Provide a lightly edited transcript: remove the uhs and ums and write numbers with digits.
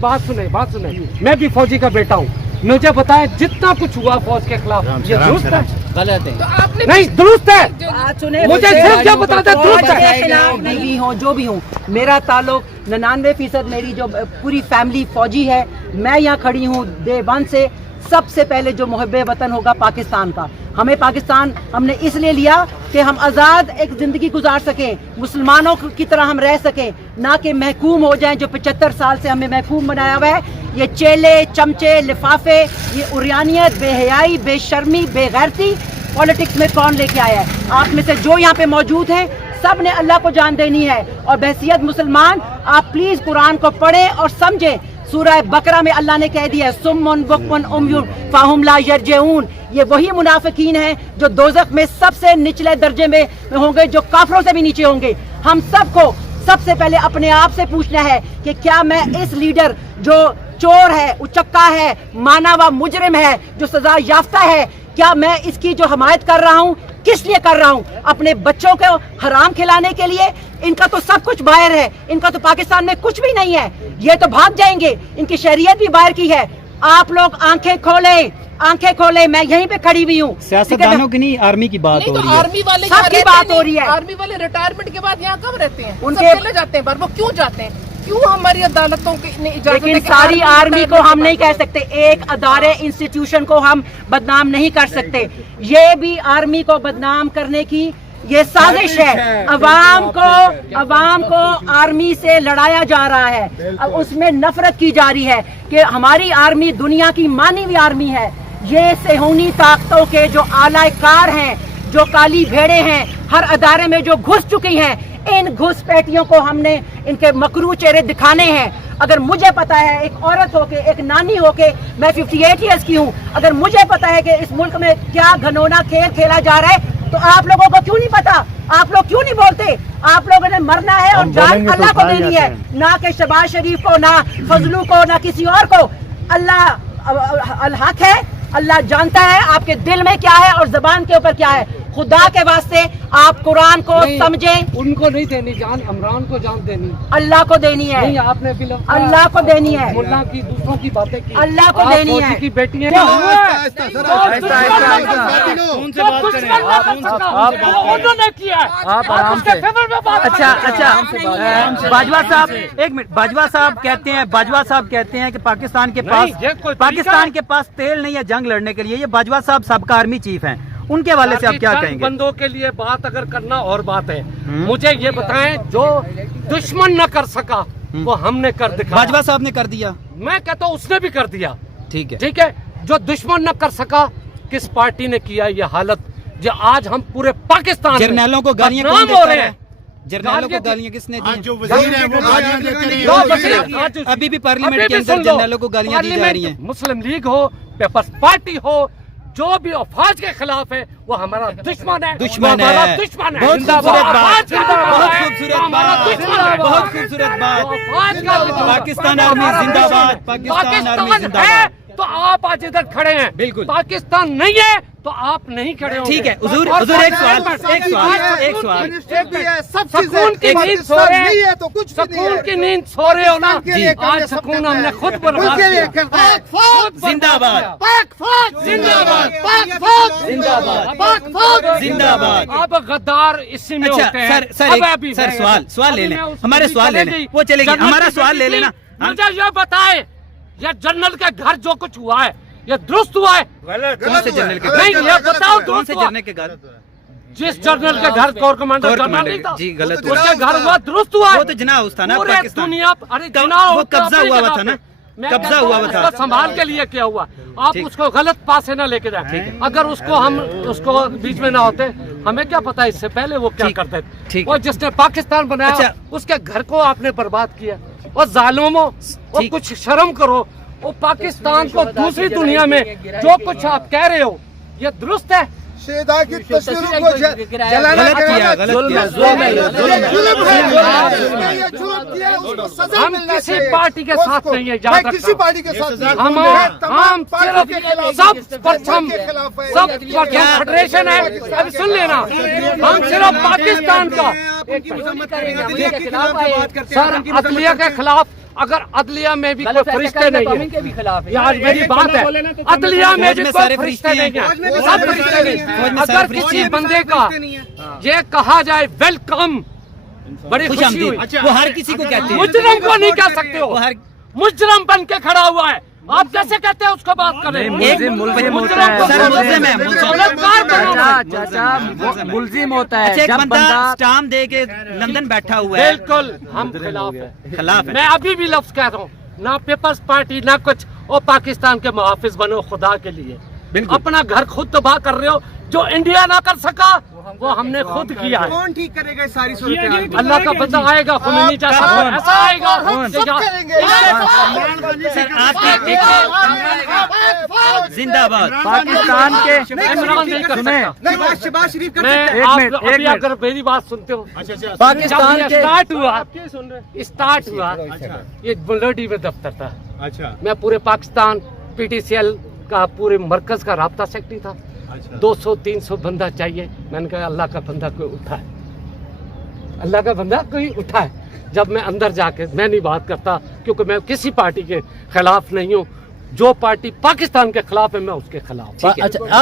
बात सुने, मैं भी फौजी का बेटा हूँ, मुझे बताएं जितना कुछ हुआ फौज के खिलाफ ये दुरुस्त है? गलत है। तो आपने नहीं दुरुस्त है, मुझे सिर्फ क्या बताते दुरुस्त है। खिलाफ नहीं हो जो भी हूँ, मेरा ताल्लुक 99% मेरी जो पूरी फैमिली फौजी है। मैं यहाँ खड़ी हूँ डे 1 से। सबसे पहले जो मुहब्बे वतन होगा पाकिस्तान का, हमें पाकिस्तान हमने इसलिए लिया कि हम आज़ाद एक ज़िंदगी गुजार सकें, मुसलमानों की तरह हम रह सकें, ना कि महकूम हो जाएं जो 75 साल से हमें महकूम बनाया हुआ है। ये चेले चमचे लिफाफे, ये उरियानियत, बेहयाई, बेशर्मी, बेगैरती पॉलिटिक्स में कौन लेके आया है? आप में से जो यहाँ पे मौजूद हैं सब ने अल्लाह को जान देनी है, और बहसियत मुसलमान आप प्लीज़ कुरान को पढ़ें और समझें। सूरह बकरा में अल्लाह ने कह दिया है सुम्मुन बुक्मुन उम्युन फाहुम ला यरजिऊन। ये वही मुनाफिकीन हैं जो दोज़ख में सबसे निचले दर्जे में होंगे, जो काफरों से भी नीचे होंगे। हम सबको सबसे पहले अपने आप से पूछना है कि क्या मैं इस लीडर जो चोर है, उचक्का है, माना हुआ मुजरिम है, जो सजा याफ्ता है, क्या मैं इसकी जो हमायत कर रहा हूँ किस लिए कर रहा हूँ? अपने बच्चों को हराम खिलाने के लिए? इनका तो सब कुछ बाहर है, इनका तो पाकिस्तान में कुछ भी नहीं है, ये तो भाग जाएंगे, इनकी शरीयत भी बाहर की है। आप लोग आंखें खोलें, मैं यहीं पे खड़ी हुई हूँ। सियासतदानों की नहीं, आर्मी की बात हो रही है, आर्मी वाले सबकी बात हो रही है। आर्मी वाले रिटायरमेंट के बाद यहाँ कब रहते हैं? उनके चले जाते हैं पर वो क्यों जाते हैं? क्यों हमारी अदालतों की इजाजत? लेकिन सारी आर्मी को हम नहीं कह सकते, एक अदारे इंस्टीट्यूशन को हम बदनाम नहीं कर सकते। ये भी आर्मी को बदनाम करने की ये साजिश है। अवाम को आर्मी से लड़ाया जा रहा है, अब उसमें नफरत की जा रही है कि हमारी आर्मी दुनिया की मानी हुई आर्मी है। ये सेहूनी ताकतों के जो आलाकार हैं, जो काली भेड़े हैं, हर अदारे में जो घुस चुकी हैं, इन घुसपैठियों को हमने इनके मकरू चेहरे दिखाने हैं। अगर मुझे पता है, एक औरत होके, एक नानी होके, मैं 58 ईयर्स की हूँ, अगर मुझे पता है कि इस मुल्क में क्या घनौना खेल खेला जा रहा है, तो आप लोगों को क्यों नहीं पता? आप लोग क्यों नहीं बोलते? आप लोगों ने मरना है और जान अल्लाह को देनी है, ना कि शहबाज शरीफ को, ना फजलू को, ना किसी और को। अल्लाह हक है, अल्लाह जानता है आपके दिल में क्या है और जबान के ऊपर क्या है। खुदा के वास्ते आप कुरान को समझें। उनको नहीं देनी जान, इमरान को जान देनी, अल्लाह को देनी है। नहीं आपने अल्लाह को देनी है, मुल्ला की दूसरों की बातें की, अल्लाह को देनी है। की बेटी है, उन्होंने किया, आप आराम से। अच्छा बाजवा साहब, एक मिनट। बाजवा साहब कहते हैं कि पाकिस्तान के पास तेल नहीं है जंग लड़ने के लिए। ये बाजवा साहब सबका आर्मी चीफ हैं, उनके हवाले से आप क्या कहेंगे? बंदों के लिए बात अगर करना और बात है, मुझे ये बताएं जो दुश्मन न कर सका वो हमने कर दिखाया। बाजवा साहब ने कर दिया, मैं कहता हूँ उसने भी कर दिया। ठीक है, ठीक है, जो दुश्मन न कर सका किस पार्टी ने किया ये हालत, जो आज हम पूरे पाकिस्तान जर्नैलों को गालियां कौन हो रहे हैं? जर्नैलों को गालियां किसने दी? जो वजीर है वो गालियां देते हैं। अभी भी पार्लियामेंट के अंदर जर्नैलों को गालियां दी जा रही हैं। मुस्लिम लीग हो, पीपल्स पार्टी हो, जो भी फौज के खिलाफ है वो हमारा दुश्मन है, दुश्मन हमारा है। दुश्मन है। बहुत खूबसूरत बात, बहुत बहुत खूबसूरत बात। पाकिस्तान आर्मी जिंदाबाद, पाकिस्तान आर्मी जिंदाबाद। तो आप आज इधर खड़े हैं, बिल्कुल। पाकिस्तान नहीं है तो आप नहीं खड़े होंगे। ठीक है हुजूर, एक सवाल। सुकून की नींद सो रहे हैं तो कुछ सुकून की नींद सो रहे हो ना? आज सुकून हमने खुद बर्बाद किया। जिंदाबाद, जिंदाबाद। आप गद्दार इसी में होते हैं। सवाल ले लें, हमारे सवाल ले लें, वो चलेगी, हमारा सवाल ले लेना। मुझे ये बताए, ये जनरल के घर जो कुछ हुआ है ये दुरुस्त हुआ है? कौन से जनरल के घर? नहीं ये बताओ, कौन से जनरल के घर? जिस जनरल के घर कोर कमांडर जनरल नहीं था जी, गलत हुआ। उसके घर हुआ दुरुस्त हुआ है। वो तो जना उस था ना पूरे पाकिस्तान। दुनिया, अरे वो कब्जा हुआ था ना, कब्जा हुआ था। उसको संभाल के लिए क्या हुआ? आप उसको गलत पासे ना लेके जाए। अगर उसको बीच में ना होते, हमें क्या पता इससे पहले वो क्या करते थे। वो जिसने पाकिस्तान बनाया उसके घर को आपने बर्बाद किया। और जालिमों, और कुछ शर्म करो। वो पाकिस्तान को दूसरी दुनिया में जो कुछ आप कह रहे हो ये दुरुस्त है? शेदा की तस्वीरों को जलाना हम किसी पार्टी के साथ नहीं है, याद रखना। किसी पार्टी के साथ हम सब परचम फेडरेशन है। अभी सुन लेना, हम सिर्फ पाकिस्तान का सर अदलिया के खिलाफ अगर अदलिया में भी कोई फरिश्ते नहीं है, के भी खिलाफ है। ये आज मेरी बात है, अदलिया में भी कोई फरिश्ते नहीं है, सब फरिश्ते नहीं। अगर किसी बंदे का ये कहा जाए वेलकम, बड़ी खुशी हुई। वो हर किसी को कहते हैं, मुजरम को नहीं कह सकते हो, वो हर मुजरम बन के खड़ा हुआ है, आप कैसे कहते हैं उसको बात करें? मुल्जिम होता है, सर मुल्जिम है, मुल्जिम होता है। अच्छा, एक बंदा स्टाम्प दे के लंदन बैठा हुआ है, बिल्कुल हम खिलाफ है, खिलाफ है। मैं अभी भी लफ्ज कह रहा हूँ, ना पीपल्स पार्टी ना कुछ, और पाकिस्तान के मुहाफिज बनो खुदा के लिए। अपना घर खुद तबाह कर रहे हो, जो इंडिया ना कर सका वो हमने खुद किया है। कौन ठीक करेगा इस सारी सूरत? अल्लाह का बंदा आएगा, खुमैनी जैसा ऐसा आएगा। जिंदाबाद पाकिस्तान के इमरान नहीं कर सकता। शहबाज शरीफ कर मैं आप अभी अगर मेरी बात सुनते हो, पाकिस्तान के स्टार्ट हुआ ये बुलडी में दफ्तर था। अच्छा, मैं पूरे पाकिस्तान PTCL का पूरे मरकज का राब्ता सेक्रेटरी था। 200-300 बंदा चाहिए, मैंने कहा अल्लाह का बंदा कोई उठा है, अल्लाह का बंदा कोई उठा है। जब मैं अंदर जाके, मैं नहीं बात करता क्योंकि मैं किसी पार्टी के खिलाफ नहीं हूँ, जो पार्टी पाकिस्तान के खिलाफ है मैं उसके खिलाफ। अच्छा।